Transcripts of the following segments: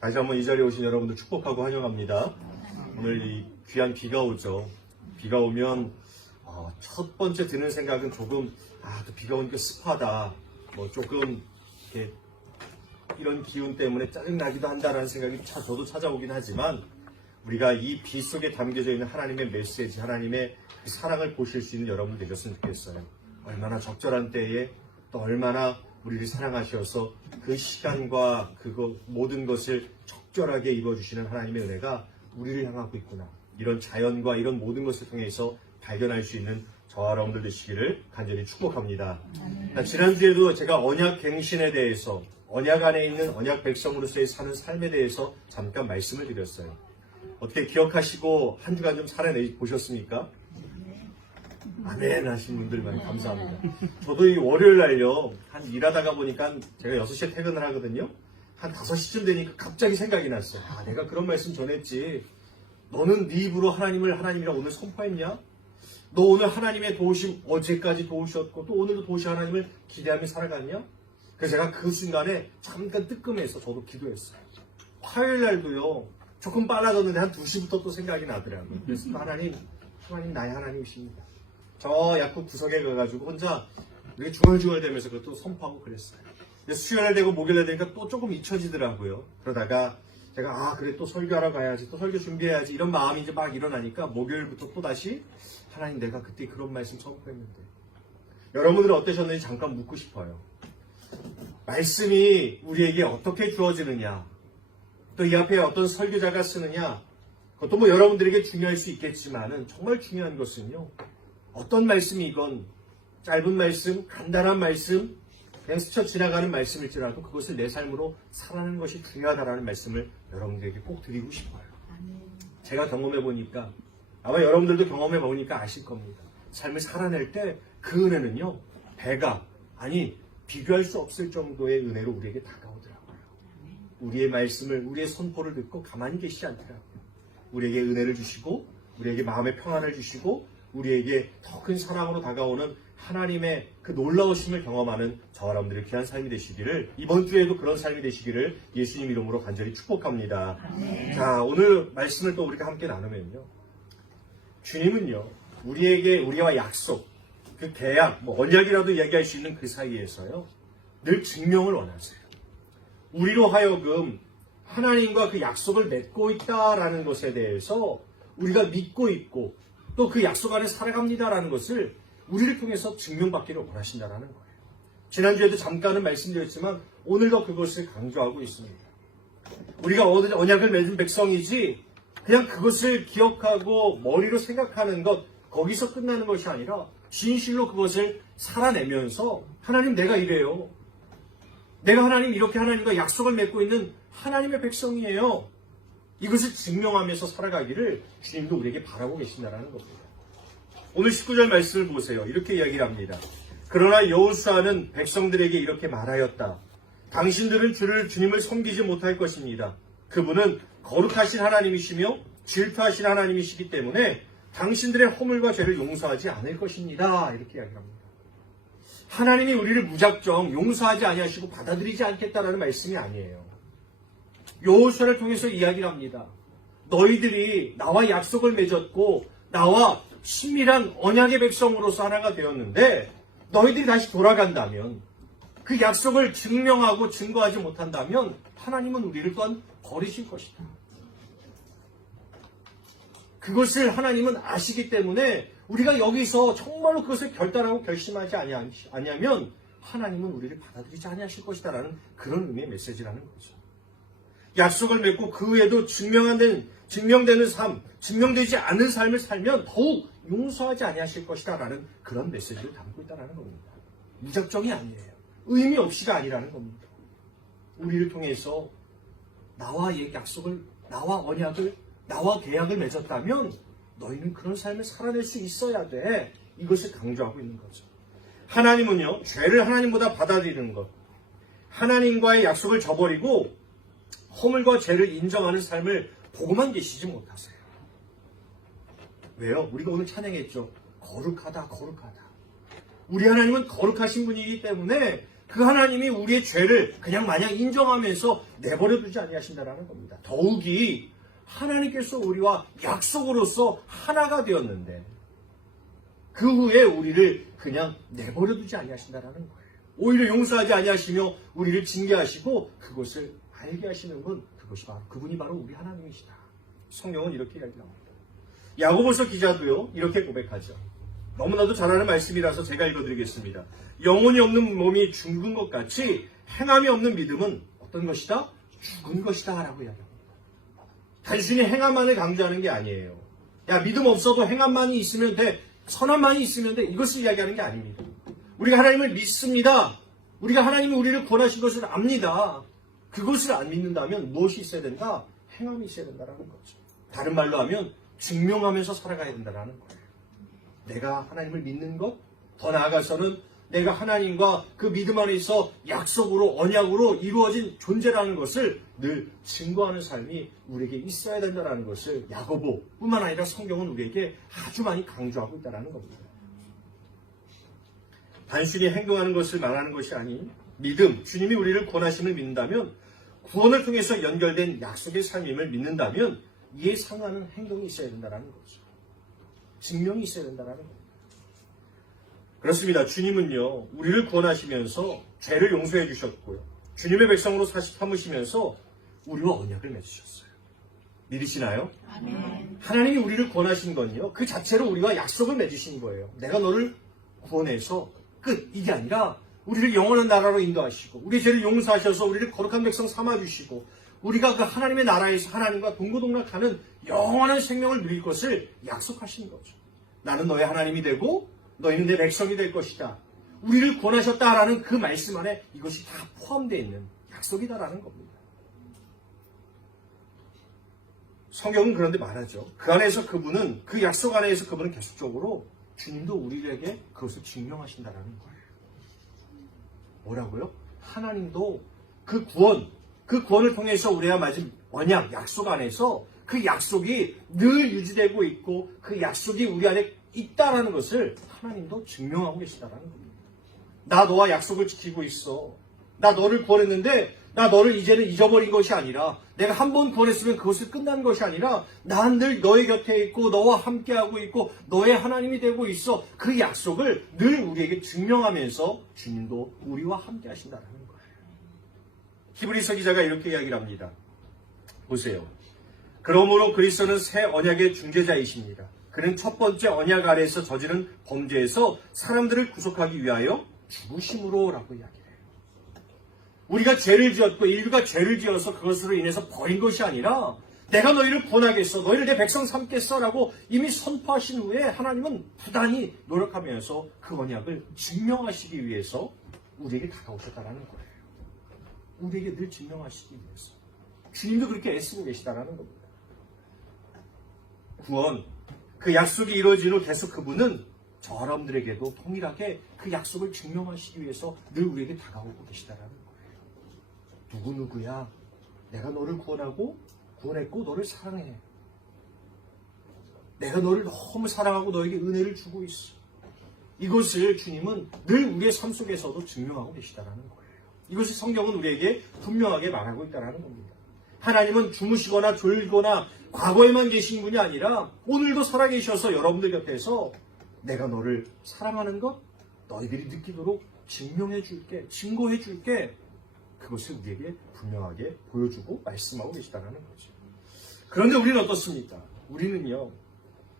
다시 한번 이 자리에 오신 여러분들 축복하고 환영합니다. 오늘 이 귀한 비가 오죠. 비가 오면 첫 번째 드는 생각은 조금 또 비가 오니까 습하다. 조금 이렇게 이런 기운 때문에 짜증나기도 한다라는 생각이 저도 찾아오긴 하지만 우리가 이 비 속에 담겨져 있는 하나님의 메시지, 하나님의 그 사랑을 보실 수 있는 여러분 되셨으면 좋겠어요. 얼마나 적절한 때에 또 얼마나 우리를 사랑하셔서 그 시간과 모든 것을 적절하게 입어주시는 하나님의 은혜가 우리를 향하고 있구나. 이런 자연과 이런 모든 것을 통해서 발견할 수 있는 저와 여러분들 되시기를 간절히 축복합니다. 지난주에도 제가 언약 갱신에 대해서 언약 안에 있는 언약 백성으로서의 사는 삶에 대해서 잠깐 말씀을 드렸어요. 어떻게 기억하시고 한 주간 좀 살아내보셨습니까? 아멘 하신 분들만 감사합니다. 저도 이 월요일 날요, 한 일하다가 보니까 제가 6시에 퇴근을 하거든요. 한 5시쯤 되니까 갑자기 생각이 났어요. 내가 그런 말씀 전했지. 너는 네 입으로 하나님이라 오늘 선포했냐? 너 오늘 하나님의 도우심 어제까지 도우셨고 또 오늘도 도우신 하나님을 기대하며 살아갔냐? 그래서 제가 그 순간에 잠깐 뜨끔해서 저도 기도했어요. 화요일 날도요, 조금 빨라졌는데 한 2시부터 또 생각이 나더라고요. 그래서 하나님 나의 하나님이십니다. 저 약국 구석에 가가지고 혼자 이렇게 중얼중얼대면서 그것도 선포하고 그랬어요. 수요일 되고 목요일 되니까 또 조금 잊혀지더라고요. 그러다가 제가 그래 또 설교하러 가야지, 또 설교 준비해야지 이런 마음이 이제 막 일어나니까 목요일부터 또 다시 하나님 내가 그때 그런 말씀 선포했는데 여러분들은 어떠셨는지 잠깐 묻고 싶어요. 말씀이 우리에게 어떻게 주어지느냐, 또 이 앞에 어떤 설교자가 쓰느냐, 그것도 여러분들에게 중요할 수 있겠지만은 정말 중요한 것은요, 어떤 말씀이건 짧은 말씀, 간단한 말씀, 그냥 스쳐 지나가는 말씀일지라도 그것을 내 삶으로 살아내는 것이 중요하다라는 말씀을 여러분들에게 꼭 드리고 싶어요. 제가 경험해 보니까 아마 여러분들도 경험해 보니까 아실 겁니다. 삶을 살아낼 때 그 은혜는요, 비교할 수 없을 정도의 은혜로 우리에게 다가오더라고요. 우리의 말씀을, 우리의 선포를 듣고 가만히 계시지 않더라고요. 우리에게 은혜를 주시고, 우리에게 마음의 평안을 주시고, 우리에게 더 큰 사랑으로 다가오는 하나님의 그 놀라우심을 경험하는 저와 여러분들의 귀한 삶이 되시기를, 이번 주에도 그런 삶이 되시기를 예수님 이름으로 간절히 축복합니다. 자, 오늘 말씀을 또 우리가 함께 나누면요, 주님은요, 우리와 약속, 그 계약, 언약이라도 얘기할 수 있는 그 사이에서요, 늘 증명을 원하세요. 우리로 하여금 하나님과 그 약속을 맺고 있다라는 것에 대해서 우리가 믿고 있고 또 그 약속 안에 살아갑니다라는 것을 우리를 통해서 증명받기를 원하신다라는 거예요. 지난주에도 잠깐은 말씀드렸지만 오늘도 그것을 강조하고 있습니다. 우리가 언약을 맺은 백성이지 그냥 그것을 기억하고 머리로 생각하는 것, 거기서 끝나는 것이 아니라 진실로 그것을 살아내면서 하나님 내가 이래요. 내가 하나님 이렇게 하나님과 약속을 맺고 있는 하나님의 백성이에요. 이것을 증명하면서 살아가기를 주님도 우리에게 바라고 계신다는 겁니다. 오늘 19절 말씀을 보세요. 이렇게 이야기를 합니다. 그러나 여호수아는 백성들에게 이렇게 말하였다. 당신들은 주님을 섬기지 못할 것입니다. 그분은 거룩하신 하나님이시며 질투하신 하나님이시기 때문에 당신들의 허물과 죄를 용서하지 않을 것입니다. 이렇게 이야기합니다. 하나님이 우리를 무작정 용서하지 아니하시고 받아들이지 않겠다라는 말씀이 아니에요. 여호수아를 통해서 이야기를 합니다. 너희들이 나와 약속을 맺었고 나와 친밀한 언약의 백성으로서 하나가 되었는데 너희들이 다시 돌아간다면, 그 약속을 증명하고 증거하지 못한다면 하나님은 우리를 또한 버리실 것이다. 그것을 하나님은 아시기 때문에 우리가 여기서 정말로 그것을 결단하고 결심하지 아니하면 하나님은 우리를 받아들이지 아니하실 것이다 라는 그런 의미의 메시지라는 거죠. 약속을 맺고 그 후에도 증명되는 삶, 증명되지 않는 삶을 살면 더욱 용서하지 아니하실 것이다 라는 그런 메시지를 담고 있다는 겁니다. 무작정이 아니에요. 의미 없이가 아니라는 겁니다. 우리를 통해서 나와 약속을, 나와 언약을, 나와 계약을 맺었다면 너희는 그런 삶을 살아낼 수 있어야 돼. 이것을 강조하고 있는 거죠. 하나님은요, 죄를 하나님보다 받아들이는 것, 하나님과의 약속을 저버리고 허물과 죄를 인정하는 삶을 보고만 계시지 못하세요. 왜요? 우리가 오늘 찬양했죠. 거룩하다, 거룩하다. 우리 하나님은 거룩하신 분이기 때문에 그 하나님이 우리의 죄를 그냥 마냥 인정하면서 내버려 두지 아니하신다라는 겁니다. 더욱이 하나님께서 우리와 약속으로서 하나가 되었는데 그 후에 우리를 그냥 내버려 두지 아니하신다라는 거예요. 오히려 용서하지 아니하시며 우리를 징계하시고 그것을 알게 하시는 분, 그분이 바로 우리 하나님이시다. 성경은 이렇게 이야기합니다. 야고보서 기자도요 이렇게 고백하죠. 너무나도 잘 아는 말씀이라서 제가 읽어드리겠습니다. 영혼이 없는 몸이 죽은 것 같이 행함이 없는 믿음은 어떤 것이다? 죽은 것이다 라고 이야기합니다. 단순히 행함만을 강조하는 게 아니에요. 야, 믿음 없어도 행함만이 있으면 돼, 선함만이 있으면 돼, 이것을 이야기하는 게 아닙니다. 우리가 하나님을 믿습니다. 우리가 하나님이 우리를 권하신 것을 압니다. 그것을 안 믿는다면 무엇이 있어야 된다? 행함이 있어야 된다는 거죠. 다른 말로 하면 증명하면서 살아가야 된다는 거예요. 내가 하나님을 믿는 것, 더 나아가서는 내가 하나님과 그 믿음 안에서 약속으로, 언약으로 이루어진 존재라는 것을 늘 증거하는 삶이 우리에게 있어야 된다는 것을 야고보뿐만 아니라 성경은 우리에게 아주 많이 강조하고 있다는 겁니다. 단순히 행동하는 것을 말하는 것이 아닌 믿음, 주님이 우리를 권하심을 믿는다면, 구원을 통해서 연결된 약속의 삶임을 믿는다면 이에 상하는 행동이 있어야 된다는 거죠. 증명이 있어야 된다는 겁니다. 그렇습니다. 주님은요, 우리를 구원하시면서 죄를 용서해 주셨고요. 주님의 백성으로 삼으시면서 우리와 언약을 맺으셨어요. 믿으시나요? 아멘. 하나님이 우리를 구원하신 건요, 그 자체로 우리와 약속을 맺으신 거예요. 내가 너를 구원해서 끝, 이게 아니라 우리를 영원한 나라로 인도하시고 우리 죄를 용서하셔서 우리를 거룩한 백성 삼아주시고 우리가 그 하나님의 나라에서 하나님과 동고동락하는 영원한 생명을 누릴 것을 약속하신 거죠. 나는 너의 하나님이 되고 너희는 내 백성이 될 것이다. 우리를 구원하셨다라는 그 말씀 안에 이것이 다 포함되어 있는 약속이다라는 겁니다. 성경은 그런데 말하죠. 그 안에서 그분은, 그 약속 안에서 그분은 계속적으로 주님도 우리에게 그것을 증명하신다라는 거예요. 뭐라고요? 하나님도 그 구원을 통해서 우리가 맺은 언약, 약속 안에서 그 약속이 늘 유지되고 있고 그 약속이 우리 안에 있다라는 것을 하나님도 증명하고 계시다라는 겁니다. 나 너와 약속을 지키고 있어. 나 너를 구원했는데 나 너를 이제는 잊어버린 것이 아니라 내가 한 번 구원했으면 그것을 끝난 것이 아니라 난 늘 너의 곁에 있고 너와 함께하고 있고 너의 하나님이 되고 있어. 그 약속을 늘 우리에게 증명하면서 주님도 우리와 함께 하신다는 거예요. 히브리서 기자가 이렇게 이야기를 합니다. 보세요. 그러므로 그리스도는 새 언약의 중재자이십니다. 그는 첫 번째 언약 아래에서 저지른 범죄에서 사람들을 구속하기 위하여 죽으심으로 라고 이야기해요. 우리가 죄를 지었고 인류가 죄를 지어서 그것으로 인해서 버린 것이 아니라 내가 너희를 구원하겠어, 너희를 내 백성 삼겠어 라고 이미 선포하신 후에 하나님은 부단히 노력하면서 그 언약을 증명하시기 위해서 우리에게 다가오셨다는 거예요. 우리에게 늘 증명하시기 위해서. 주님도 그렇게 애쓰고 계시다는 겁니다. 구원, 그 약속이 이루어진 후 계속 그분은 저 여러분들에게도 동일하게 그 약속을 증명하시기 위해서 늘 우리에게 다가오고 계시다는 거예요. 누구누구야, 내가 너를 구원했고 너를 사랑해. 내가 너를 너무 사랑하고 너에게 은혜를 주고 있어. 이것을 주님은 늘 우리의 삶 속에서도 증명하고 계시다는 거예요. 이것을 성경은 우리에게 분명하게 말하고 있다는 겁니다. 하나님은 주무시거나 졸거나 과거에만 계신 분이 아니라 오늘도 살아계셔서 여러분들 곁에서 내가 너를 사랑하는 것 너희들이 느끼도록 증명해 줄게, 증거해 줄게. 그것을 우리에게 분명하게 보여주고 말씀하고 계시다는 거죠. 그런데 우리는 어떻습니까? 우리는요,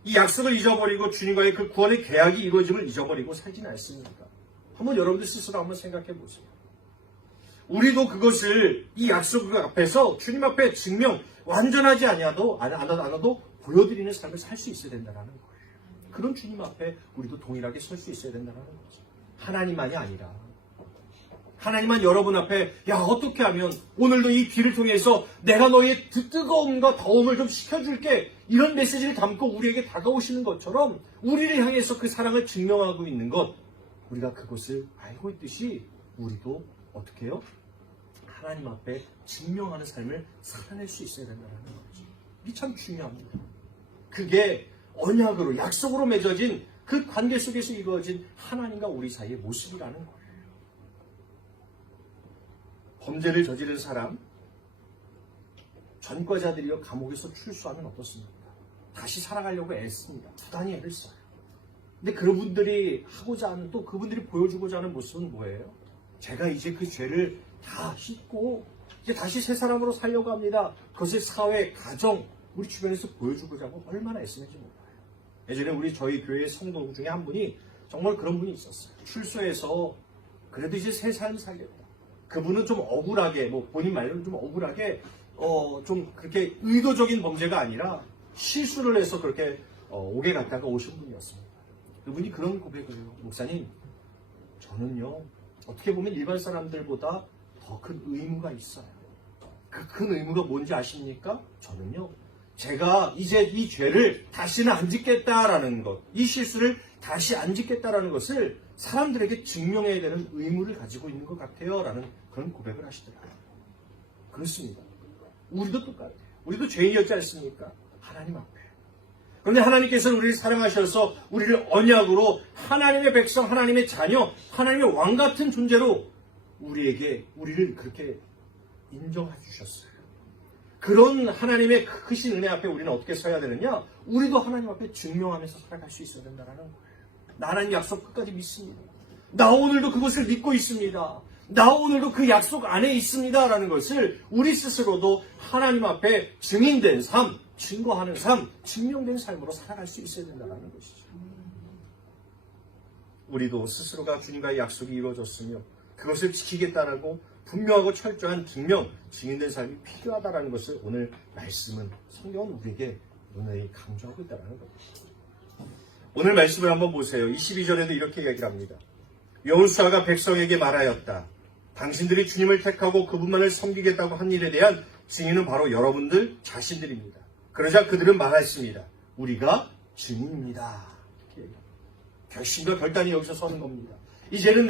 이 약속을 잊어버리고 주님과의 그 구원의 계약이 이루어짐을 잊어버리고 살지는 않습니까? 한번 여러분들 스스로 한번 생각해 보세요. 우리도 그것을 이 약속 앞에서 주님 앞에 증명, 완전하지 않아도 보여드리는 삶을 살 수 있어야 된다는 거예요. 그런 주님 앞에 우리도 동일하게 설 수 있어야 된다는 거죠. 하나님만이 아니라 하나님만 여러분 앞에 어떻게 하면 오늘도 이 길을 통해서 내가 너의 뜨거움과 더움을 좀 식혀줄게, 이런 메시지를 담고 우리에게 다가오시는 것처럼 우리를 향해서 그 사랑을 증명하고 있는 것, 우리가 그것을 알고 있듯이 우리도 어떻게 해요? 하나님 앞에 증명하는 삶을 살아낼 수 있어야 된다는 거죠. 이게 참 중요합니다. 그게 언약으로, 약속으로 맺어진 그 관계 속에서 이루어진 하나님과 우리 사이의 모습이라는 거예요. 범죄를 저지른 사람, 전과자들이여 감옥에서 출소하면 어떻습니까? 다시 살아가려고 애씁니다. 부단히 애를 써요. 근데 그분들이 하고자 하는, 또 그분들이 보여주고자 하는 모습은 뭐예요? 제가 이제 그 죄를 다 씻고 이제 다시 새 사람으로 살려고 합니다. 그것을 사회, 가정, 우리 주변에서 보여주고자 하고 얼마나 애쓰는지 몰라요. 예전에 저희 교회 성도 중에 한 분이 정말 그런 분이 있었어요. 출소해서 그래도 이제 새 삶 살겠다. 그분은 좀 억울하게, 본인 말로는 좀 억울하게, 좀 그렇게 의도적인 범죄가 아니라 실수를 해서 그렇게 옥에 갔다가 오신 분이었습니다. 그분이 그런 고백을 해요. 목사님, 저는요, 어떻게 보면 일반 사람들보다 더 큰 의무가 있어요. 그 큰 의무가 뭔지 아십니까? 저는요, 제가 이제 이 죄를 다시는 안 짓겠다라는 것, 이 실수를 다시 안 짓겠다라는 것을 사람들에게 증명해야 되는 의무를 가지고 있는 것 같아요. 라는 그런 고백을 하시더라고요. 그렇습니다. 우리도 똑같아요. 우리도 죄인이었지 않습니까? 하나님 앞에. 그런데 하나님께서는 우리를 사랑하셔서 우리를 언약으로 하나님의 백성, 하나님의 자녀, 하나님의 왕 같은 존재로 우리를 그렇게 인정해 주셨어요. 그런 하나님의 크신 은혜 앞에 우리는 어떻게 서야 되느냐? 우리도 하나님 앞에 증명하면서 살아갈 수 있어야 된다는 거예요. 나라는 약속 끝까지 믿습니다. 나 오늘도 그것을 믿고 있습니다. 나 오늘도 그 약속 안에 있습니다. 라는 것을 우리 스스로도 하나님 앞에 증인된 삶, 증거하는 삶, 증명된 삶으로 살아갈 수 있어야 된다는 것이죠. 우리도 스스로가 주님과의 약속이 이루어졌으며 그것을 지키겠다라고 분명하고 철저한 증명, 증인된 삶이 필요하다는 것을 오늘 말씀은, 성경은 우리에게 오늘 강조하고 있다는 겁니다. 오늘 말씀을 한번 보세요. 22절에도 이렇게 이야기를 합니다. 여호수아가 백성에게 말하였다. 당신들이 주님을 택하고 그분만을 섬기겠다고 한 일에 대한 증인은 바로 여러분들 자신들입니다. 그러자 그들은 말했습니다. 우리가 증인입니다. 결심과 결단이 여기서 서는 겁니다. 이제는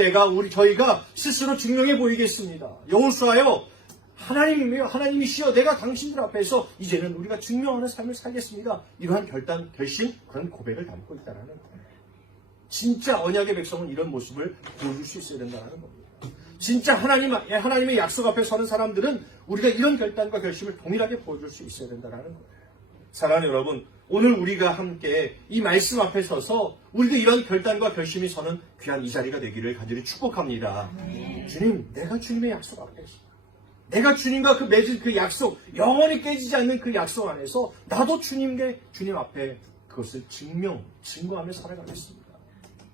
저희가 스스로 증명해 보이겠습니다. 여호수아여, 하나님이시여, 내가 당신들 앞에서 이제는 우리가 증명하는 삶을 살겠습니다. 이러한 결단, 결심, 그런 고백을 담고 있다는 거예요. 진짜 언약의 백성은 이런 모습을 보여줄 수 있어야 된다는 겁니다. 진짜 하나님의 약속 앞에 서는 사람들은 우리가 이런 결단과 결심을 동일하게 보여줄 수 있어야 된다는 거예요. 사랑하는 여러분, 오늘 우리가 함께 이 말씀 앞에 서서 우리도 이런 결단과 결심이 서는 귀한 이 자리가 되기를 간절히 축복합니다. 주님, 내가 주님의 약속 앞에 있어. 내가 주님과 맺은 그 약속, 영원히 깨지지 않는 그 약속 안에서 나도 주님 앞에 그것을 증거하며 살아가겠습니다.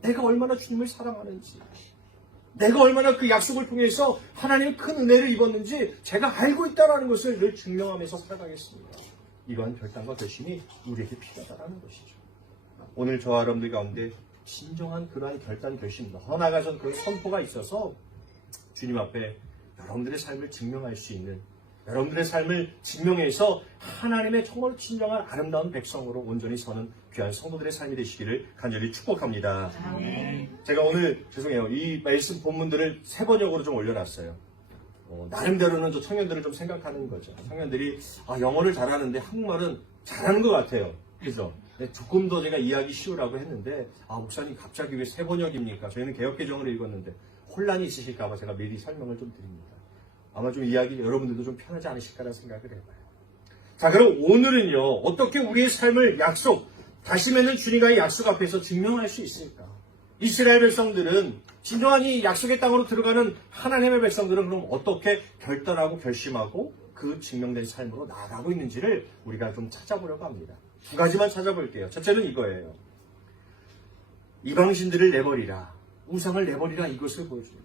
내가 얼마나 주님을 사랑하는지, 내가 얼마나 그 약속을 통해서 하나님의 큰 은혜를 입었는지 제가 알고 있다는 것을 늘 증명하면서 살아가겠습니다. 이러한 결단과 결심이 우리에게 필요하다는 것이죠. 오늘 저와 여러분들 가운데 진정한 그러한 결단, 결심, 더 나아가서 그 선포가 있어서 주님 앞에 여러분들의 삶을 증명할 수 있는, 여러분들의 삶을 증명해서 하나님의 정말 진정한 아름다운 백성으로 온전히 서는 귀한 성도들의 삶이 되시기를 간절히 축복합니다. 제가 오늘 이 말씀 본문들을 3번역으로 좀 올려놨어요. 나름대로는 저 청년들을 좀 생각하는 거죠. 청년들이 영어를 잘하는데 한국말은 잘하는 것 같아요. 그죠? 조금 더 제가 이해하기 쉬우라고 했는데 목사님 갑자기 왜 3번역입니까? 저희는 개역개정을 읽었는데 혼란이 있으실까봐 제가 미리 설명을 좀 드립니다. 아마 좀 이야기 여러분들도 좀 편하지 않으실까라는 생각을 해봐요. 자, 그럼 오늘은요, 어떻게 우리의 삶을 다시 맺는 주님과의 약속 앞에서 증명할 수 있을까? 이스라엘 백성들은, 진정한 이 약속의 땅으로 들어가는 하나님의 백성들은 그럼 어떻게 결단하고 결심하고 그 증명된 삶으로 나아가고 있는지를 우리가 좀 찾아보려고 합니다. 2가지만 찾아볼게요. 첫째는 이거예요. 이방신들을 내버리라, 우상을 내버리라, 이것을 보여줍니다.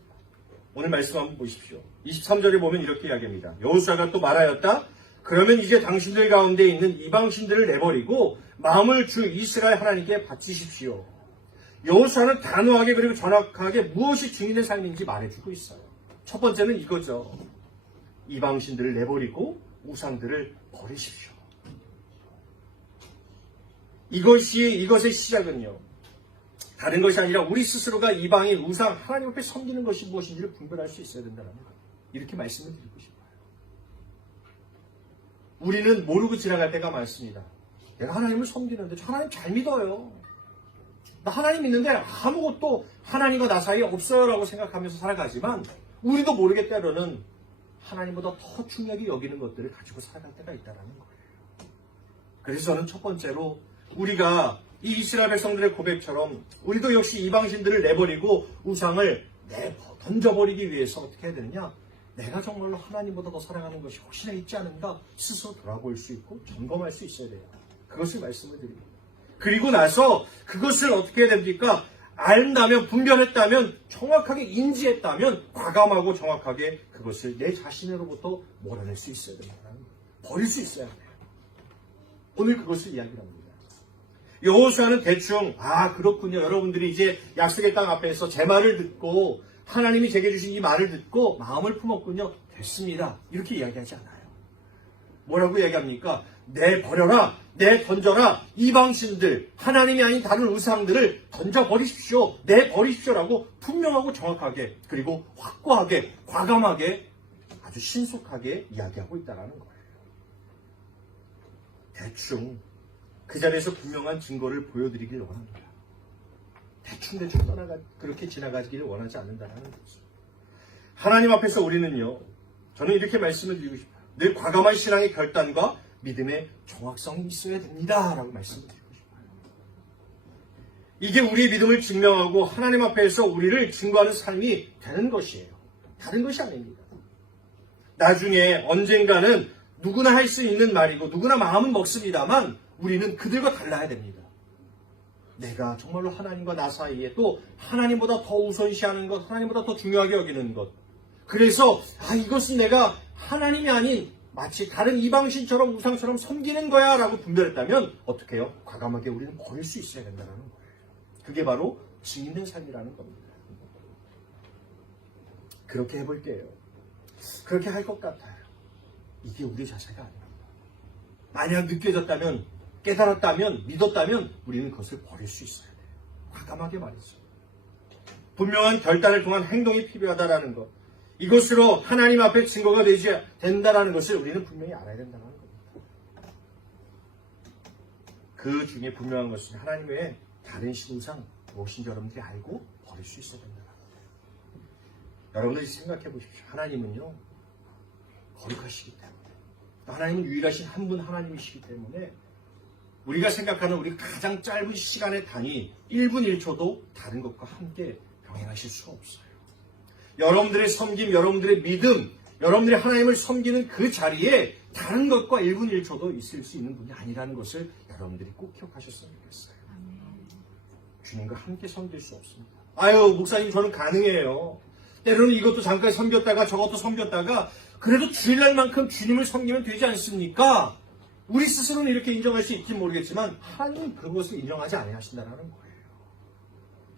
오늘 말씀 한번 보십시오. 23절에 보면 이렇게 이야기합니다. 여호수아가 또 말하였다. 그러면 이제 당신들 가운데 있는 이방신들을 내버리고 마음을 주 이스라엘 하나님께 바치십시오. 여호수아는 단호하게 그리고 정확하게 무엇이 증인의 삶인지 말해주고 있어요. 첫 번째는 이거죠. 이방신들을 내버리고 우상들을 버리십시오. 이것의 시작은요, 다른 것이 아니라 우리 스스로가 이방인, 우상, 하나님 앞에 섬기는 것이 무엇인지를 분별할 수 있어야 된다는 거예요. 이렇게 말씀을 드리고 싶어요. 우리는 모르고 지나갈 때가 많습니다. 내가 하나님을 섬기는데 저 하나님 잘 믿어요. 나 하나님 믿는데 아무것도 하나님과 나 사이에 없어요 라고 생각하면서 살아가지만 우리도 모르게 때로는 하나님보다 더 중요하게 여기는 것들을 가지고 살아갈 때가 있다는 거예요. 그래서 저는 첫 번째로 우리가 이 이스라엘 백성들의 고백처럼 우리도 역시 이방신들을 내버리고 우상을 던져버리기 위해서 어떻게 해야 되느냐? 내가 정말로 하나님보다 더 사랑하는 것이 혹시나 있지 않은가 스스로 돌아볼 수 있고 점검할 수 있어야 돼요. 그것을 말씀을 드립니다. 그리고 나서 그것을 어떻게 해야 됩니까? 안다면, 분별했다면, 정확하게 인지했다면 과감하고 정확하게 그것을 내 자신으로부터 몰아낼 수 있어야 된다. 버릴 수 있어야 돼요. 오늘 그것을 이야기합니다. 여호수아는 대충 그렇군요. 여러분들이 이제 약속의 땅 앞에서 제 말을 듣고 하나님이 제게 주신 이 말을 듣고 마음을 품었군요. 됐습니다. 이렇게 이야기하지 않아요. 뭐라고 이야기합니까? 내버려라, 내던져라, 이방신들, 하나님이 아닌 다른 우상들을 던져버리십시오, 내버리십시오라고 분명하고 정확하게, 그리고 확고하게, 과감하게, 아주 신속하게 이야기하고 있다는 거예요. 대충 그 자리에서 분명한 증거를 보여드리길 원합니다. 대충 그렇게 지나가기를 원하지 않는다는 거죠. 하나님 앞에서 우리는요, 저는 이렇게 말씀을 드리고 싶어요. 늘 과감한 신앙의 결단과 믿음의 정확성이 있어야 됩니다. 라고 말씀을 드리고 싶어요. 이게 우리의 믿음을 증명하고 하나님 앞에서 우리를 증거하는 삶이 되는 것이에요. 다른 것이 아닙니다. 나중에 언젠가는 누구나 할 수 있는 말이고 누구나 마음은 먹습니다만 우리는 그들과 달라야 됩니다. 내가 정말로 하나님과 나 사이에 또 하나님보다 더 우선시하는 것, 하나님보다 더 중요하게 여기는 것. 그래서 이것은 내가 하나님이 아닌 마치 다른 이방신처럼 우상처럼 섬기는 거야 라고 분별했다면 어떻게 해요? 과감하게 우리는 버릴 수 있어야 된다는 거예요. 그게 바로 증인된 삶이라는 겁니다. 그렇게 해볼게요. 그렇게 할 것 같아요. 이게 우리 자세가 아닙니다. 만약 느껴졌다면, 깨달았다면, 믿었다면 우리는 그것을 버릴 수 있어야 돼요. 과감하게 말이죠. 분명한 결단을 통한 행동이 필요하다는 것. 이것으로 하나님 앞에 증거가 되지 된다는 것을 우리는 분명히 알아야 된다는 겁니다. 그 중에 분명한 것은 하나님 외에 다른 신우상 무엇인지 여러분들이 알고 버릴 수 있어야 된다는 겁니다. 여러분들이 생각해 보십시오. 하나님은요, 거룩하시기 때문에, 하나님은 유일하신 한 분 하나님이시기 때문에 우리가 생각하는 우리 가장 짧은 시간의 단위 1분 1초도 다른 것과 함께 병행하실 수가 없어요. 여러분들의 섬김, 여러분들의 믿음, 여러분들이 하나님을 섬기는 그 자리에 다른 것과 1분 1초도 있을 수 있는 분이 아니라는 것을 여러분들이 꼭 기억하셨으면 좋겠어요. 주님과 함께 섬길 수 없습니다. 목사님 저는 가능해요. 때로는 이것도 잠깐 섬겼다가 저것도 섬겼다가 그래도 주일날만큼 주님을 섬기면 되지 않습니까? 우리 스스로는 이렇게 인정할 수 있을지 모르겠지만 하나님은 그것을 인정하지 않으신다는 거예요.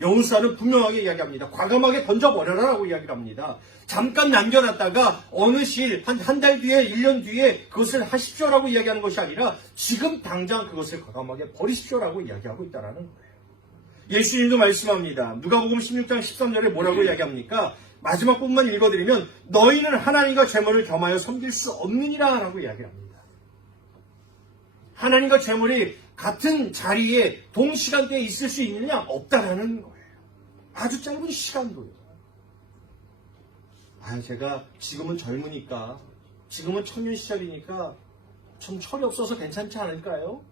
여호수아는 분명하게 이야기합니다. 과감하게 던져버려라라고 이야기를 합니다. 잠깐 남겨놨다가 어느 시일 한 달 뒤에 1년 뒤에 그것을 하십시오라고 이야기하는 것이 아니라 지금 당장 그것을 과감하게 버리십시오라고 이야기하고 있다는 거예요. 예수님도 말씀합니다. 누가복음 16장 13절에 뭐라고 이야기합니까? 마지막 부분만 읽어드리면 너희는 하나님과 재물을 겸하여 섬길 수 없느니라 라고 이야기합니다. 하나님과 재물이 같은 자리에 동시간대에 있을 수 있느냐? 없다라는 거예요. 아주 짧은 시간도요. 제가 지금은 젊으니까, 지금은 청년 시절이니까 좀 철이 없어서 괜찮지 않을까요?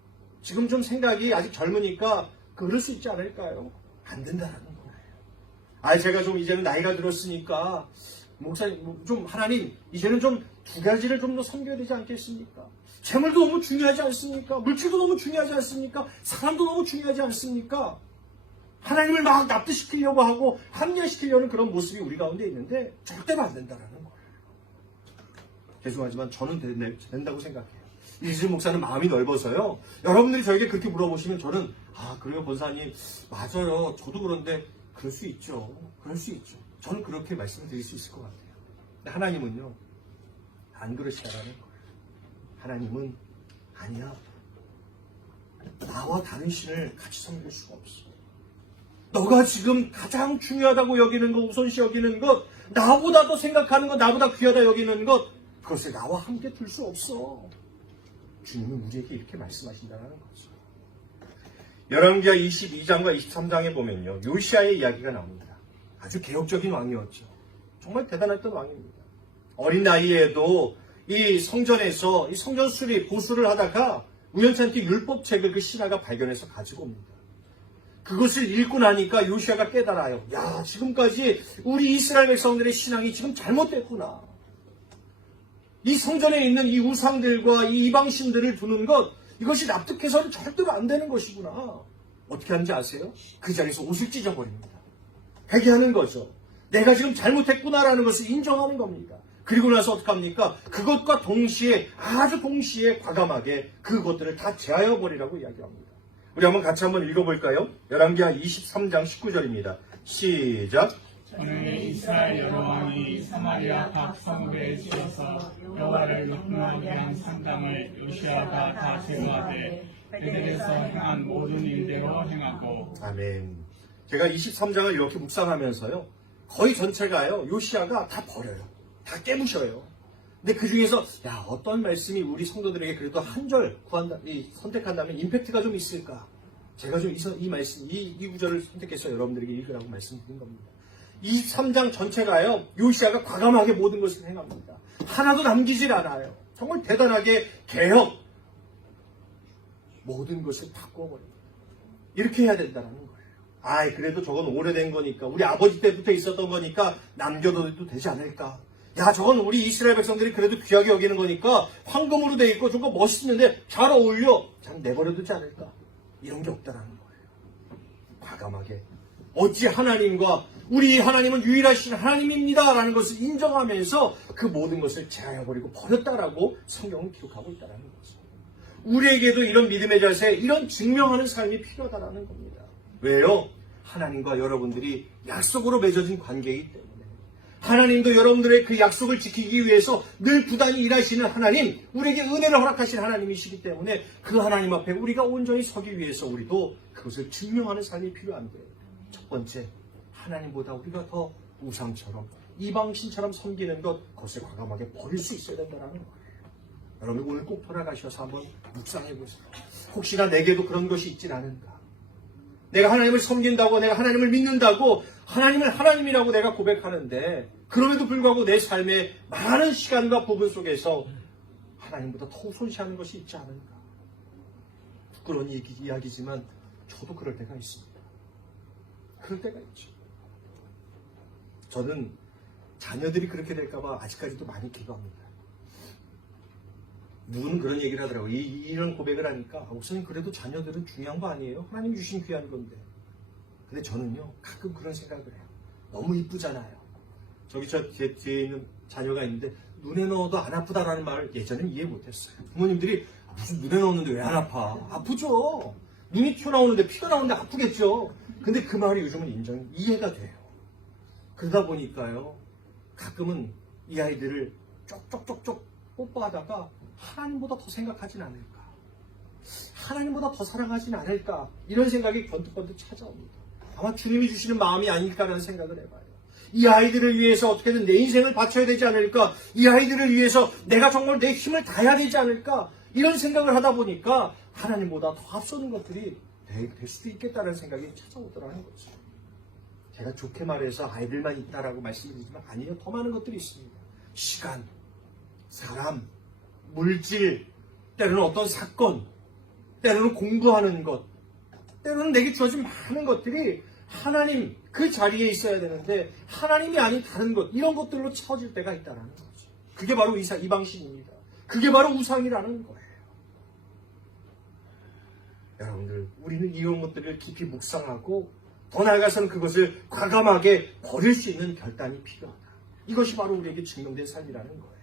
지금 좀 생각이 아직 젊으니까 그럴 수 있지 않을까요? 안 된다라는 거예요. 제가 좀 이제는 나이가 들었으니까 목사님 좀 하나님 이제는 좀 두 가지를 좀 더 섬겨야 되지 않겠습니까? 재물도 너무 중요하지 않습니까? 물질도 너무 중요하지 않습니까? 사람도 너무 중요하지 않습니까? 하나님을 막 납득시키려고 하고 합리화시키려는 그런 모습이 우리 가운데 있는데 절대로 안 된다는 거예요. 죄송하지만 저는 된다고 생각해요. 이지은 목사는 마음이 넓어서요. 여러분들이 저에게 그렇게 물어보시면 저는 그래요 권사님 맞아요. 저도 그런데 그럴 수 있죠. 그럴 수 있죠. 저는 그렇게 말씀드릴 수 있을 것 같아요. 근데 하나님은요. 안 그러시다라는 거예요. 하나님은 아니야. 나와 다른 신을 같이 섬길 수가 없어. 너가 지금 가장 중요하다고 여기는 것, 우선시 여기는 것, 나보다 더 생각하는 것, 나보다 귀하다 여기는 것, 그것을 나와 함께 둘 수 없어. 주님은 우리에게 이렇게 말씀하신다는 거죠. 열왕기하 22장과 23장에 보면요. 요시아의 이야기가 나옵니다. 아주 개혁적인 왕이었죠. 정말 대단했던 왕입니다. 어린 나이에도 이 성전에서 이 성전 수립, 보수를 하다가 우연찮게 율법책을 그 신하가 발견해서 가지고 옵니다. 그것을 읽고 나니까 요시아가 깨달아요. 야, 지금까지 우리 이스라엘 백성들의 신앙이 지금 잘못됐구나. 이 성전에 있는 이 우상들과 이 이방신들을 두는 것, 이것이 납득해서는 절대로 안 되는 것이구나. 어떻게 하는지 아세요? 그 자리에서 옷을 찢어버립니다. 회개하는 거죠. 내가 지금 잘못했구나라는 것을 인정하는 겁니다. 그리고 나서 어떡합니까? 그것과 동시에, 아주 동시에 과감하게 그것들을 다 제하여 버리라고 이야기합니다. 우리 한번 같이 한번 읽어볼까요? 열왕기하 23장 19절입니다. 시작. 전에 이스라엘 여러 왕이 사마리아 각 성읍에 지어서 여호와를 높임하게 한 산당을 요시아가 다 제거하되 베델에서 행한 모든 일대로 행하고. 아멘. 제가 23장을 이렇게 묵상하면서요, 거의 전체가요, 요시아가 다 버려요. 다 깨부셔요. 근데 그 중에서 어떤 말씀이 우리 성도들에게 그래도 한 절 선택한다면 임팩트가 좀 있을까? 제가 좀 이 말씀, 이 구절을 선택해서 여러분들에게 읽으라고 말씀드린 겁니다. 23장 전체가요, 요시아가 과감하게 모든 것을 행합니다. 하나도 남기질 않아요. 정말 대단하게 개혁, 모든 것을 바꿔버립니다. 이렇게 해야 된다는 거예요. 그래도 저건 오래된 거니까, 우리 아버지 때부터 있었던 거니까 남겨둬도 되지 않을까? 저건 우리 이스라엘 백성들이 그래도 귀하게 여기는 거니까 황금으로 돼 있고 저거 멋있는데 잘 어울려. 참 내버려두지 않을까? 이런 게 없다라는 거예요. 과감하게. 어찌 하나님과 우리 하나님은 유일하신 하나님입니다 라는 것을 인정하면서 그 모든 것을 제하여버리고 버렸다라고 성경은 기록하고 있다는 거죠. 우리에게도 이런 믿음의 자세, 이런 증명하는 삶이 필요하다는 겁니다. 왜요? 하나님과 여러분들이 약속으로 맺어진 관계이기 때문에. 하나님도 여러분들의 그 약속을 지키기 위해서 늘 부단히 일하시는 하나님, 우리에게 은혜를 허락하신 하나님이시기 때문에 그 하나님 앞에 우리가 온전히 서기 위해서 우리도 그것을 증명하는 삶이 필요한데, 첫 번째, 하나님보다 우리가 더 우상처럼 이방신처럼 섬기는 것, 그것을 과감하게 버릴 수 있어야 된다는 거예요. 여러분 오늘 꼭 돌아가셔서 한번 묵상해 보세요. 혹시나 내게도 그런 것이 있진 않은가? 내가 하나님을 섬긴다고, 내가 하나님을 믿는다고, 하나님을 하나님이라고 내가 고백하는데, 그럼에도 불구하고 내 삶의 많은 시간과 부분 속에서 하나님보다 더 우선시하는 것이 있지 않은가? 부끄러운 이야기지만 저도 그럴 때가 있습니다. 그럴 때가 있죠. 저는 자녀들이 그렇게 될까봐 아직까지도 많이 기도합니다. 누구는 그런 얘기를 하더라고요. 이런 고백을 하니까 목사님 그래도 자녀들은 중요한 거 아니에요? 하나님 주신 귀한 건데. 근데 저는요 가끔 그런 생각을 해요. 너무 이쁘잖아요. 저기 제 뒤에 있는 자녀가 있는데 눈에 넣어도 안 아프다라는 말을 예전엔 이해 못했어요. 부모님들이 무슨 눈에 넣었는데 왜 안 아파? 아프죠. 눈이 튀어나오는데 피가 나오는데 아프겠죠. 근데 그 말이 요즘은 이해가 돼요. 그러다 보니까요 가끔은 이 아이들을 쪽쪽쪽쪽 뽀뽀하다가 하나님보다 더 생각하진 않을까? 하나님보다 더 사랑하진 않을까? 이런 생각이 번뜩번뜩 찾아옵니다. 아마 주님이 주시는 마음이 아닐까라는 생각을 해봐요. 이 아이들을 위해서 어떻게든 내 인생을 바쳐야 되지 않을까? 이 아이들을 위해서 내가 정말 내 힘을 다해야 되지 않을까? 이런 생각을 하다 보니까 하나님보다 더 앞서는 것들이 될 수도 있겠다는 생각이 찾아오더라는 거죠. 제가 좋게 말해서 아이들만 있다라고 말씀드리지만 아니요. 더 많은 것들이 있습니다. 시간, 사람, 물질, 때로는 어떤 사건, 때로는 공부하는 것, 때로는 내게 주어진 많은 것들이 하나님 그 자리에 있어야 되는데 하나님이 아닌 다른 것, 이런 것들로 채워질 때가 있다는 거죠. 그게 바로 이방신입니다. 그게 바로 우상이라는 거예요. 여러분들, 우리는 이런 것들을 깊이 묵상하고 더 나아가서는 그것을 과감하게 버릴 수 있는 결단이 필요하다. 이것이 바로 우리에게 증명된 삶이라는 거예요.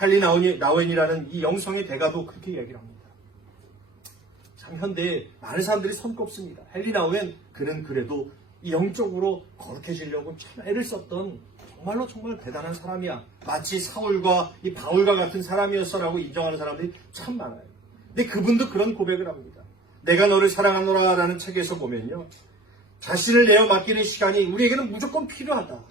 헨리 나우엔이라는 이 영성의 대가도 그렇게 이야기를 합니다. 참 현대에 많은 사람들이 손꼽습니다. 헨리 나우엔, 그는 그래도 이 영적으로 거룩해지려고 참 애를 썼던 정말 대단한 사람이야. 마치 사울과 이 바울과 같은 사람이었어라고 인정하는 사람들이 참 많아요. 근데 그분도 그런 고백을 합니다. 내가 너를 사랑하노라 라는 책에서 보면요, 자신을 내어 맡기는 시간이 우리에게는 무조건 필요하다.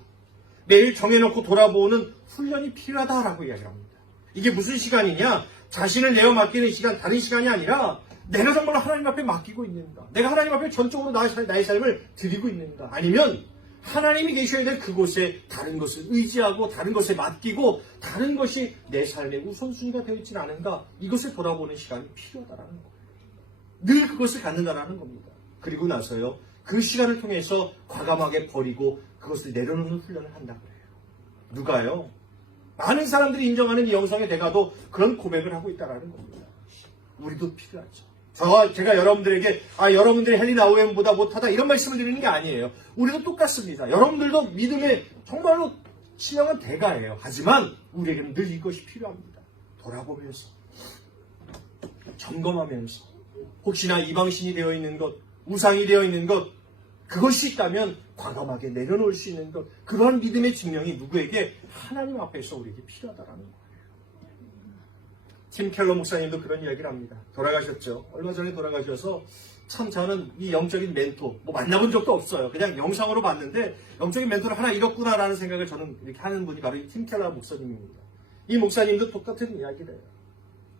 매일 정해놓고 돌아보는 훈련이 필요하다라고 이야기합니다. 이게 무슨 시간이냐? 자신을 내어 맡기는 시간, 다른 시간이 아니라 내가 정말 하나님 앞에 맡기고 있는가? 내가 하나님 앞에 전적으로 나의 삶을 드리고 있는가? 아니면 하나님이 계셔야 될 그곳에 다른 것을 의지하고 다른 것에 맡기고 다른 것이 내 삶의 우선순위가 되어 있지는 않은가, 이것을 돌아보는 시간이 필요하다는 거예요. 늘 그것을 갖는다는 겁니다. 그리고 나서요, 그 시간을 통해서 과감하게 버리고 그것을 내려놓는 훈련을 한다고 해요. 누가요? 많은 사람들이 인정하는 이 영성의 대가도 그런 고백을 하고 있다는 겁니다. 우리도 필요하죠. 제가 여러분들에게 여러분들이 헨리 나우엔보다 못하다 이런 말씀을 드리는 게 아니에요. 우리도 똑같습니다. 여러분들도 믿음의 정말로 신령한 대가예요. 하지만 우리에게는 늘 이것이 필요합니다. 돌아보면서, 점검하면서, 혹시나 이방신이 되어 있는 것, 우상이 되어 있는 것, 그것이 있다면 과감하게 내려놓을 수 있는 것, 그러한 믿음의 증명이 누구에게? 하나님 앞에서 우리에게 필요하다는 거예요. 팀 켈러 목사님도 그런 이야기를 합니다. 돌아가셨죠. 얼마 전에 돌아가셔서 참 저는 이 영적인 멘토 만나본 적도 없어요. 그냥 영상으로 봤는데 영적인 멘토를 하나 잃었구나라는 생각을 저는 이렇게 하는 분이 바로 이 팀 켈러 목사님입니다. 이 목사님도 똑같은 이야기를 해요.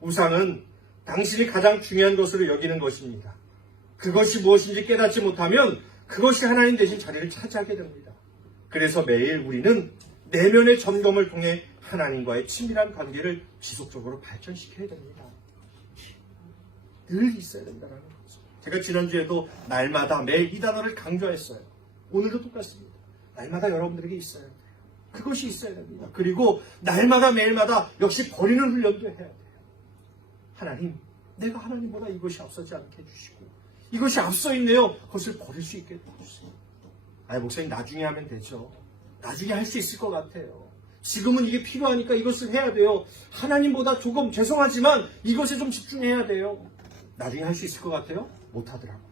우상은 당신이 가장 중요한 것으로 여기는 것입니다. 그것이 무엇인지 깨닫지 못하면 그것이 하나님 대신 자리를 차지하게 됩니다. 그래서 매일 우리는 내면의 점검을 통해 하나님과의 친밀한 관계를 지속적으로 발전시켜야 됩니다. 늘 있어야 된다는 거죠. 제가 지난주에도 날마다 매일 이 단어를 강조했어요. 오늘도 똑같습니다. 날마다 여러분들에게 있어야 돼요. 그것이 있어야 됩니다. 그리고 날마다 매일마다 역시 버리는 훈련도 해야 돼요. 하나님, 내가 하나님보다 이것이 앞서지 않게 해주시고 이것이 앞서 있네요. 그것을 버릴 수 있게 해주세요. 목사님 나중에 하면 되죠. 나중에 할 수 있을 것 같아요. 지금은 이게 필요하니까 이것을 해야 돼요. 하나님보다 조금 죄송하지만 이것에 좀 집중해야 돼요. 나중에 할 수 있을 것 같아요? 못하더라고요.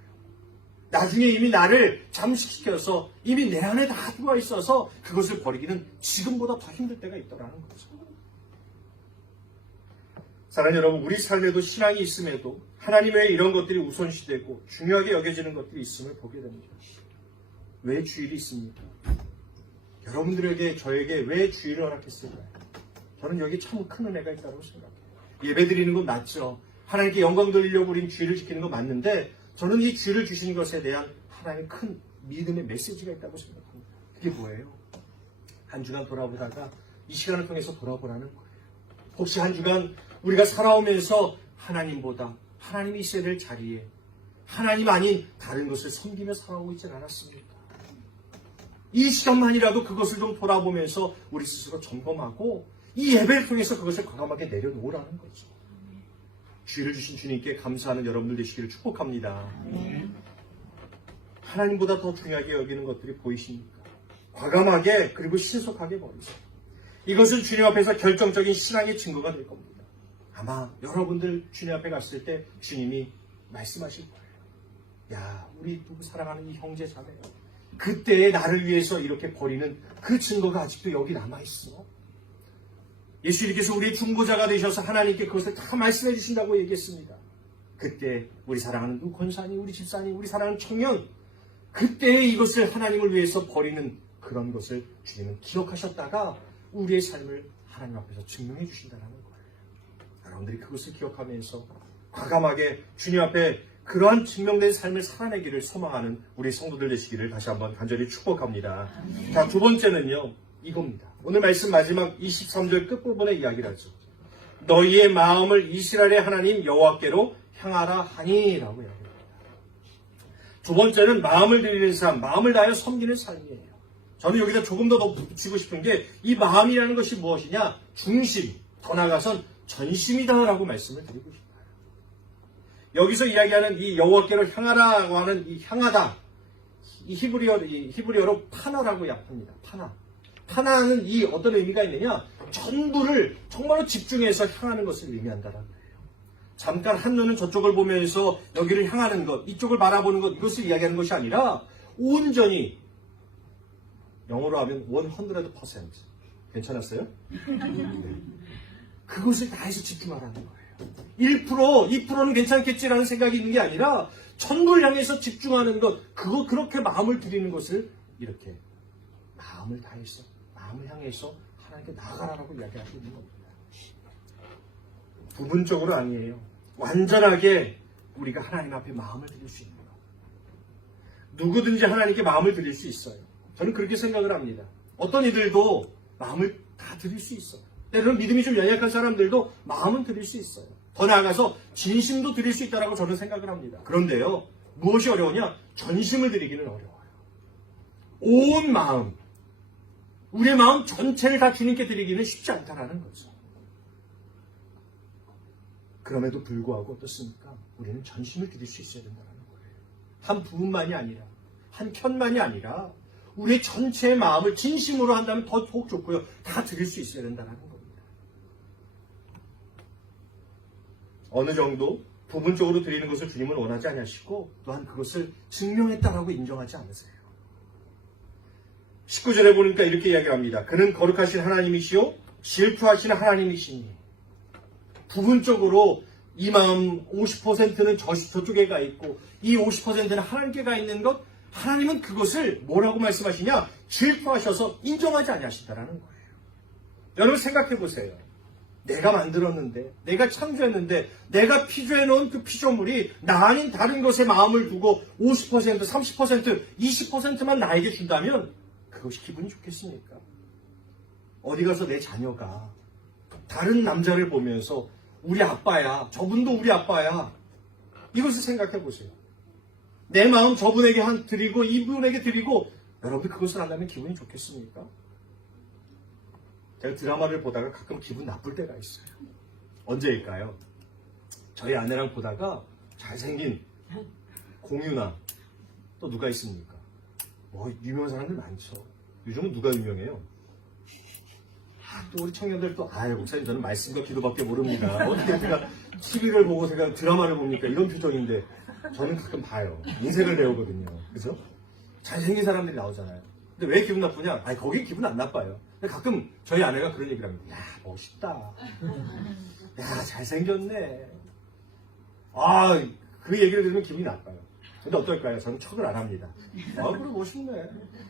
나중에 이미 나를 잠식시켜서 이미 내 안에 다 들어와 있어서 그것을 버리기는 지금보다 더 힘들 때가 있더라는 거죠. 사랑하는 여러분, 우리 삶에도 신앙이 있음에도 하나님 외에 이런 것들이 우선시되고 중요하게 여겨지는 것들이 있음을 보게 됩니다. 왜 주일이 있습니까? 여러분들에게, 저에게 왜 주일을 허락했을까요? 저는 여기 참 큰 은혜가 있다고 생각해요. 예배 드리는 건 맞죠. 하나님께 영광 돌리려고 우린 주일을 지키는 건 맞는데 저는 이 주일을 주신 것에 대한 하나님의 큰 믿음의 메시지가 있다고 생각합니다. 그게 뭐예요? 한 주간 돌아보다가 이 시간을 통해서 돌아보라는 거예요. 혹시 한 주간 우리가 살아오면서 하나님보다 하나님이 있어야 될 자리에 하나님 아닌 다른 것을 섬기며 살아오고 있지 않았습니까? 이 시간만이라도 그것을 좀 돌아보면서 우리 스스로 점검하고 이 예배를 통해서 그것을 과감하게 내려놓으라는 거죠. 주일을 주신 주님께 감사하는 여러분들 되시기를 축복합니다. 하나님보다 더 중요하게 여기는 것들이 보이십니까? 과감하게 그리고 신속하게 버리세요. 이것은 주님 앞에서 결정적인 신앙의 증거가 될 겁니다. 아마 여러분들 주님 앞에 갔을 때 주님이 말씀하실 거예요. 야, 우리 누구 사랑하는 이 형제 자매, 그때의 나를 위해서 이렇게 버리는 그 증거가 아직도 여기 남아있어. 예수님께서 우리의 중보자가 되셔서 하나님께 그것을 다 말씀해 주신다고 얘기했습니다. 그때 우리 사랑하는 누구 권사님, 우리 집사님, 우리 사랑하는 청년, 그때 이것을 하나님을 위해서 버리는 그런 것을 주님은 기억하셨다가 우리의 삶을 하나님 앞에서 증명해 주신다는 거예요. 여러분들이 그것을 기억하면서 과감하게 주님 앞에 그러한 증명된 삶을 살아내기를 소망하는 우리 성도들 되시기를 다시 한번 간절히 축복합니다. 자, 두 번째는요, 이겁니다. 오늘 말씀 마지막 23절 끝부분에 이야기를 하죠. 너희의 마음을 이스라엘의 하나님 여호와께로 향하라 하니라고 이야기합니다. 두 번째는 마음을 드리는 삶, 마음을 다하여 섬기는 삶이에요. 저는 여기다 조금 더 붙이고 싶은 게 이 마음이라는 것이 무엇이냐? 중심, 더 나아가선 전심이다라고 말씀을 드리고 싶어요. 여기서 이야기하는 이 여호와께로 향하라고 하는 이 향하다, 이 히브리어로 파나라고 합니다. 파나는 이 어떤 의미가 있느냐? 전부를 정말로 집중해서 향하는 것을 의미한다라는 거예요. 잠깐 한눈은 저쪽을 보면서 여기를 향하는 것, 이쪽을 바라보는 것, 이것을 이야기하는 것이 아니라 온전히, 영어로 하면 100%. 괜찮았어요? 네. 그것을 다해서 집중하라는 거예요. 1%, 2%는 괜찮겠지라는 생각이 있는 게 아니라 전부를 향해서 집중하는 것, 그렇게 마음을 드리는 것을 이렇게 마음을 다해서, 마음을 향해서 하나님께 나아가라고 이야기하고 있는 겁니다. 부분적으로 아니에요. 완전하게 우리가 하나님 앞에 마음을 드릴 수 있는 것. 누구든지 하나님께 마음을 드릴 수 있어요. 저는 그렇게 생각을 합니다. 어떤 이들도 마음을 다 드릴 수 있어요. 때로는 믿음이 좀 연약한 사람들도 마음은 드릴 수 있어요. 더 나아가서 진심도 드릴 수 있다고 저는 생각을 합니다. 그런데요, 무엇이 어려우냐? 전심을 드리기는 어려워요. 온 마음, 우리의 마음 전체를 다 주님께 드리기는 쉽지 않다라는 거죠. 그럼에도 불구하고 어떻습니까? 우리는 전심을 드릴 수 있어야 된다는 거예요. 한 부분만이 아니라, 한 편만이 아니라 우리의 전체의 마음을 진심으로 한다면 더욱 좋고요. 다 드릴 수 있어야 된다는 겁니다. 어느 정도 부분적으로 드리는 것을 주님은 원하지 않으시고 또한 그것을 증명했다라고 인정하지 않으세요. 19절에 보니까 이렇게 이야기합니다. 그는 거룩하신 하나님이시요 질투하시는 하나님이시니 부분적으로 이 마음 50%는 저쪽에 가 있고 이 50%는 하나님께 가 있는 것, 하나님은 그것을 뭐라고 말씀하시냐? 질투하셔서 인정하지 아니하신다라는 거예요. 여러분 생각해 보세요. 내가 만들었는데, 내가 창조했는데, 내가 피조해 놓은 그 피조물이 나 아닌 다른 것에 마음을 두고 50%, 30%, 20%만 나에게 준다면 그것이 기분이 좋겠습니까? 어디 가서 내 자녀가 다른 남자를 보면서 우리 아빠야, 저분도 우리 아빠야, 이것을 생각해 보세요. 내 마음 저분에게 드리고 이분에게 드리고 여러분들 그것을 한다면 기분이 좋겠습니까? 제가 드라마를 보다가 가끔 기분 나쁠 때가 있어요. 언제일까요? 저희 아내랑 보다가 잘생긴 공유나 또 누가 있습니까? 유명한 사람들 많죠. 요즘은 누가 유명해요? 또 우리 청년들 또 목사님 저는 말씀과 기도밖에 모릅니다. 어떻게 제가 TV를 보고 제가 드라마를 봅니까? 이런 표정인데 저는 가끔 봐요. 인생을 배우거든요. 그죠? 잘생긴 사람들이 나오잖아요. 근데 왜 기분 나쁘냐? 거기 기분 안 나빠요. 근데 가끔 저희 아내가 그런 얘기를 합니다. 야, 멋있다. 야, 잘생겼네. 그 얘기를 들으면 기분이 나빠요. 근데 어떨까요? 저는 척을 안 합니다. 그래 멋있네.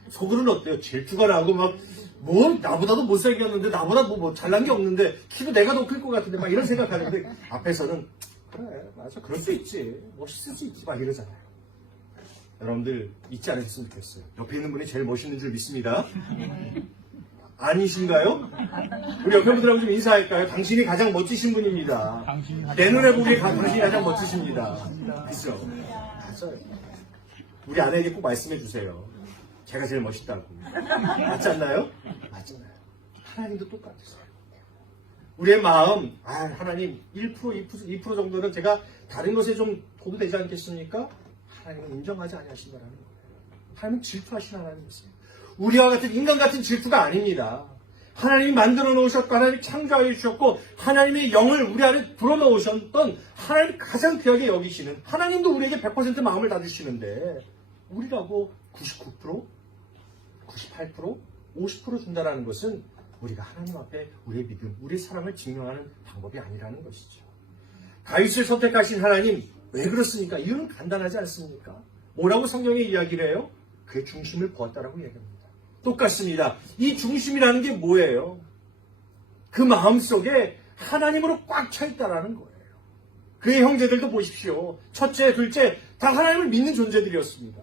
속으로는 어때요? 질투가 나고 나보다도 못생겼는데, 나보다 잘난 게 없는데, 키도 내가 더 클 것 같은데, 이런 생각하는데, 앞에서는, 그래, 맞아, 그럴 수 있지. 멋있을 수 있지. 이러잖아요. 여러분들, 잊지 않으셨으면 좋겠어요. 옆에 있는 분이 제일 멋있는 줄 믿습니다. 아니신가요? 우리 옆에 분들하고 좀 인사할까요? 당신이 가장 멋지신 분입니다. 내 눈에 보기에 당신이 가장 멋지십니다. 그죠? 맞아요. 우리 아내에게 꼭 말씀해 주세요. 제가 제일 멋있다고. 맞지 않나요? 맞잖아요. 하나님도 똑같으세요. 우리의 마음, 하나님 1%, 2% 정도는 제가 다른 것에 좀 도도 되지 않겠습니까? 하나님은 인정하지 아니하신다라는 거예요. 하나님은 질투하시는 하나님이세요. 우리와 같은 인간 같은 질투가 아닙니다. 하나님이 만들어 놓으셨고 하나님이 창조하여 주셨고 하나님의 영을 우리 안에 불어넣으셨던 하나님이 가장 귀하게 여기시는 하나님도 우리에게 100% 마음을 다 주시는데 우리라고 99%, 98%, 50% 준다라는 것은 우리가 하나님 앞에 우리의 믿음, 우리의 사랑을 증명하는 방법이 아니라는 것이죠. 다윗을 선택하신 하나님 왜 그렇습니까? 이유는 간단하지 않습니까? 뭐라고 성경에 이야기를 해요? 그의 중심을 보았다라고 이야기합니다. 똑같습니다. 이 중심이라는 게 뭐예요? 그 마음속에 하나님으로 꽉 차 있다라는 거예요. 그의 형제들도 보십시오. 첫째, 둘째 다 하나님을 믿는 존재들이었습니다.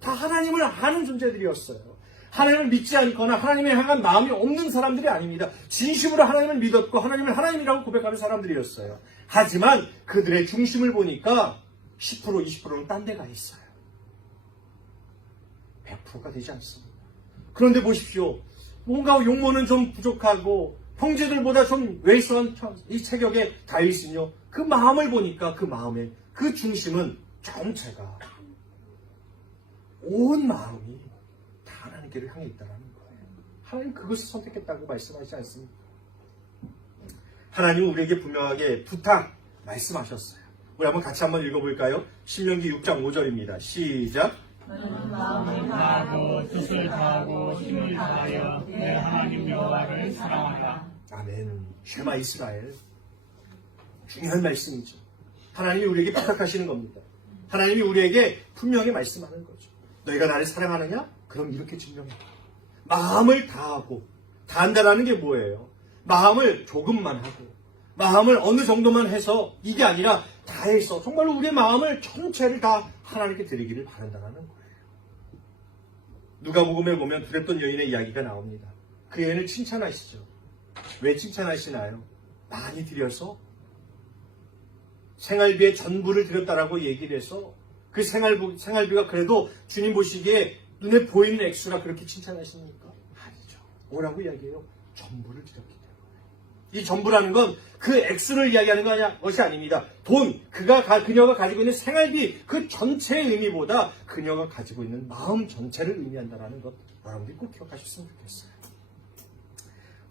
다 하나님을 아는 존재들이었어요. 하나님을 믿지 않거나 하나님에 향한 마음이 없는 사람들이 아닙니다. 진심으로 하나님을 믿었고 하나님을 하나님이라고 고백하는 사람들이었어요. 하지만 그들의 중심을 보니까 10%, 20%는 딴 데 가 있어요. 100%가 되지 않습니다. 그런데 보십시오. 뭔가 용모는 좀 부족하고 형제들보다 좀 왜소한 이 체격의 다윗은요. 그 마음을 보니까 그 마음의 그 중심은 전체가 온 마음이 다 하나님께를 향해 있다는 거예요. 하나님 그것을 선택했다고 말씀하시지 않습니까? 하나님은 우리에게 분명하게 부탁 말씀하셨어요. 우리 한번 같이 한번 읽어볼까요? 신명기 6장 5절입니다. 시작. 마음을 다하고 뜻을 다하고 힘을 다하여 내 하나님 여호와를 사랑하라. 아멘. 쉐마 이스라엘. 중요한 말씀이죠. 하나님이 우리에게 부탁하시는 겁니다. 하나님이 우리에게 분명히 말씀하는 거죠. 너희가 나를 사랑하느냐? 그럼 이렇게 증명해. 마음을 다하고, 다한다라는 게 뭐예요? 마음을 조금만 하고, 마음을 어느 정도만 해서 이게 아니라 다해서 정말로 우리의 마음을 전체를 다 하나님께 드리기를 바란다는 거예요. 누가복음에 보면 두렵던 여인의 이야기가 나옵니다. 그 여인을 칭찬하시죠. 왜 칭찬하시나요? 많이 드려서 생활비의 전부를 드렸다라고 얘기를 해서 그 생활비가 그래도 주님 보시기에 눈에 보이는 액수라 그렇게 칭찬하십니까? 아니죠. 뭐라고 이야기해요? 전부를 드렸기 때문에. 이 전부라는 건 그 액수를 이야기하는 것이 아닙니다. 돈, 그녀가 가지고 있는 생활비 그 전체의 의미보다 그녀가 가지고 있는 마음 전체를 의미한다는 것, 여러분들이 꼭 기억하셨으면 좋겠어요.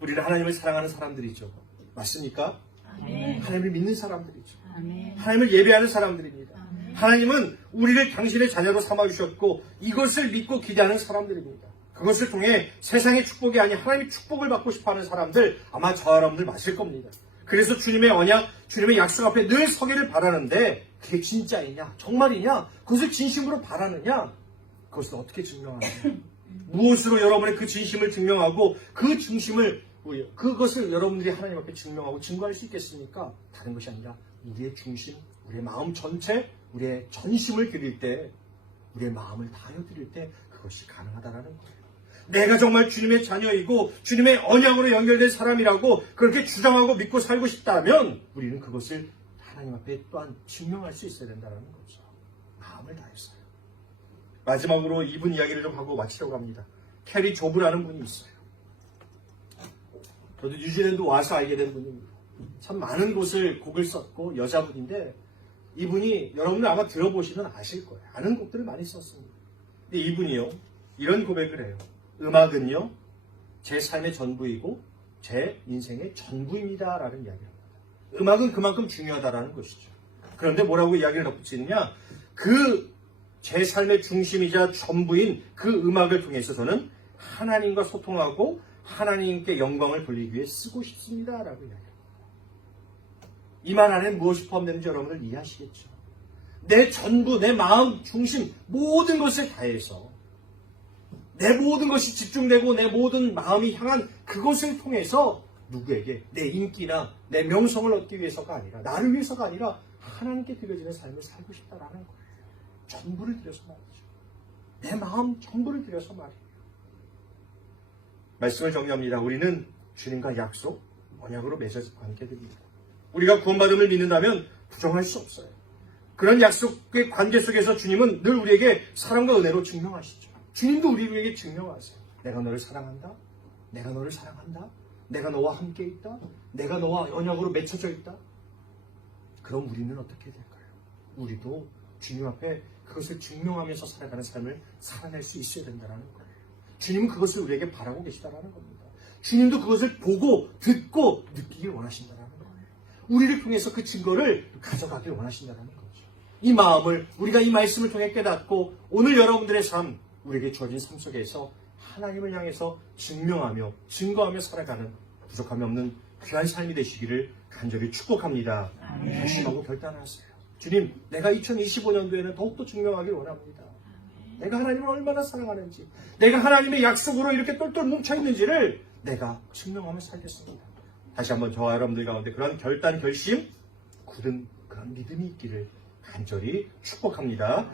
우리는 하나님을 사랑하는 사람들이죠. 맞습니까? 아멘. 하나님을 믿는 사람들이죠. 아멘. 하나님을 예배하는 사람들입니다. 아멘. 하나님은 우리를 당신의 자녀로 삼아주셨고 이것을 믿고 기대하는 사람들입니다. 그것을 통해 세상의 축복이 아닌 하나님의 축복을 받고 싶어하는 사람들 아마 저 여러분들 맞을 겁니다. 그래서 주님의 언약, 주님의 약속 앞에 늘 서기를 바라는데 그게 진짜이냐? 정말이냐? 그것을 진심으로 바라느냐? 그것을 어떻게 증명하느냐? 무엇으로 여러분의 그 진심을 증명하고 그것을 여러분들이 하나님 앞에 증명하고 증거할 수 있겠습니까? 다른 것이 아니라 우리의 중심, 우리의 마음 전체, 우리의 전심을 드릴 때, 우리의 마음을 다하여 드릴 때 그것이 가능하다는 거예요. 내가 정말 주님의 자녀이고 주님의 언약으로 연결된 사람이라고 그렇게 주장하고 믿고 살고 싶다면 우리는 그것을 하나님 앞에 또한 증명할 수 있어야 된다는 거죠. 마음을 다했어요. 마지막으로 이분 이야기를 좀 하고 마치려고 합니다. 캐리 조브라는 분이 있어요. 저도 뉴질랜드 와서 알게 된 분입니다. 참 많은 곡을 썼고 여자분인데 이분이 여러분들 아마 들어보시면 아실 거예요. 아는 곡들을 많이 썼습니다. 근데 이분이요 이런 고백을 해요. 음악은요 제 삶의 전부이고 제 인생의 전부입니다 라는 이야기를 합니다. 음악은 그만큼 중요하다라는 것이죠. 그런데 뭐라고 이야기를 덧붙이느냐, 그 제 삶의 중심이자 전부인 그 음악을 통해서 저는 하나님과 소통하고 하나님께 영광을 돌리기 위해 쓰고 싶습니다 라고 이야기합니다. 이 말 안에 무엇이 포함되는지 여러분들 이해하시겠죠. 내 전부, 내 마음, 중심 모든 것을 다해서 내 모든 것이 집중되고 내 모든 마음이 향한 그것을 통해서 누구에게 내 인기나 내 명성을 얻기 위해서가 아니라 나를 위해서가 아니라 하나님께 드려지는 삶을 살고 싶다라는 거예요. 전부를 드려서 말이죠. 내 마음 전부를 드려서 말이에요. 말씀을 정리합니다. 우리는 주님과 약속, 언약으로 맺어져 관계 됩니다. 우리가 구원받음을 믿는다면 부정할 수 없어요. 그런 약속의 관계 속에서 주님은 늘 우리에게 사랑과 은혜로 증명하시죠. 주님도 우리에게 증명하세요. 내가 너를 사랑한다. 내가 너를 사랑한다. 내가 너와 함께 있다. 내가 너와 언약으로 맺혀져 있다. 그럼 우리는 어떻게 될까요? 우리도 주님 앞에 그것을 증명하면서 살아가는 삶을 살아낼 수 있어야 된다는 거예요. 주님은 그것을 우리에게 바라고 계시다는 겁니다. 주님도 그것을 보고 듣고 느끼길 원하신다는 거예요. 우리를 통해서 그 증거를 가져가길 원하신다는 거죠. 이 마음을 우리가 이 말씀을 통해 깨닫고 오늘 여러분들의 삶, 우리에게 주어진 삶 속에서 하나님을 향해서 증명하며 증거하며 살아가는 부족함이 없는 귀한 삶이 되시기를 간절히 축복합니다. 결심하고 결단하세요. 주님, 내가 2025년도에는 더욱더 증명하길 원합니다. 내가 하나님을 얼마나 사랑하는지, 내가 하나님의 약속으로 이렇게 똘똘 뭉쳐있는지를 내가 증명하며 살겠습니다. 다시 한번 저와 여러분들 가운데 그런 결단, 결심, 굳은 그런 믿음이 있기를 간절히 축복합니다.